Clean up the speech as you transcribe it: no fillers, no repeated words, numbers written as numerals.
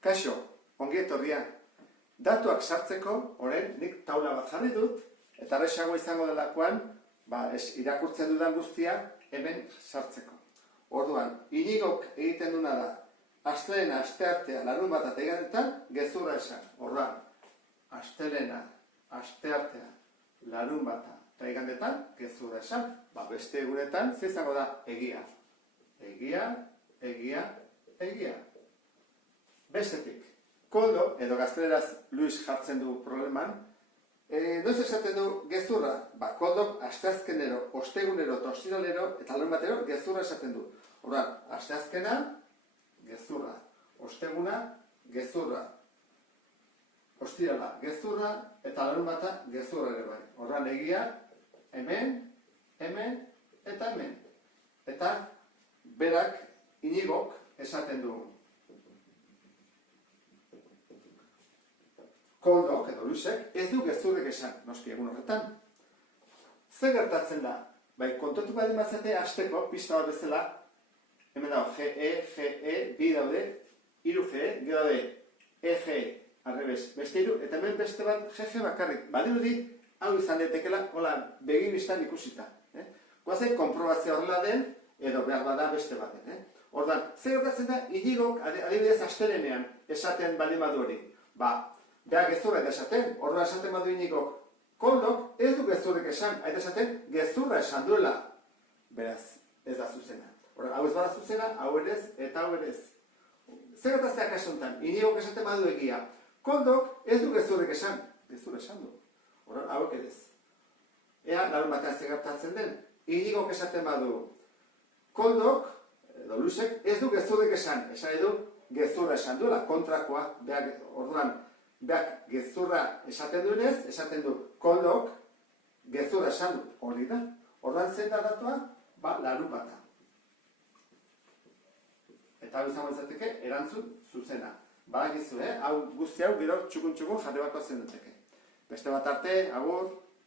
Kaixo, ongi etorria. Datuak sartzeko, orain nik taula bat jarri dut, eta errazago izango delakoan, irakurtzen dudan guztia hemen sartzeko. Orduan, Iñigok egiten duna da, astelena, asteartea, larun bat eta iganetan, gezurra esan. Orduan, astelena, asteartea, larun bata eta iganetan, gezurra esan. Beste egunetan, izango da, egia. Egia, egia, egia. Bestetik, koldo, edo gazteleraz Luis jartzen du probleman, noiz esaten du gezurra? Koldok asteazkenero, ostegunero eta ostiralero eta larun batero gezurra esaten du. Orduan, asteazkena, gezurra. Osteguna, gezurra. Ostirala, gezurra, eta larun bata, gezurra ere bai. Orduan, egia, hemen, hemen, eta hemen. Eta berak, Iñigok esaten du. Koldok edo Luisek ez du gezurrik esan, noski egun horretan. Zer gertatzen da? Kontatu baldin bazate hasteko pista bat bezala, hemen dago GE, bi daude, hiru GE, gero daude EG, arrebes, beste hiru, eta hemen beste bat GG bakarrik. Badirudi, hau izan daitekeela, hola, begibistan ikusita. Goazen, konprobazio horrela den, edo behar bada beste baten. Ordan, zer gertatzen da, Iñigok, adibidez astelenean esaten baldin badu hori. Beha gezurra eta esaten, orduan esaten badu Iñigok, koldok ez du gezurrik esan, eta esaten gezurra esan duela. Beraz, ez da zuzena. Hau ez bada zuzena, hau ere ez, eta hau ere ez. Zer gertatzea kasuntan, Iñigok esaten badu egia, koldok ez du gezurrik esan, gezurra esan du. Orduan, hauek ere ez. Ea, larun batean zer gertatzen den, Iñigok esaten badu, koldok, edo Luisek, ez du gezurrik esan edu gezurra esan duela, kontrakoa, orduan, beak gezurra esaten duenez, esaten du koldok gezurra esan du, hori da. Orduan zein da datua? Larun bata. Eta hau izango izateke, erantzun zuzena. Badakizu, hau guzti hau gero txukun jarri bako zen duteke. Beste bat arte, agur.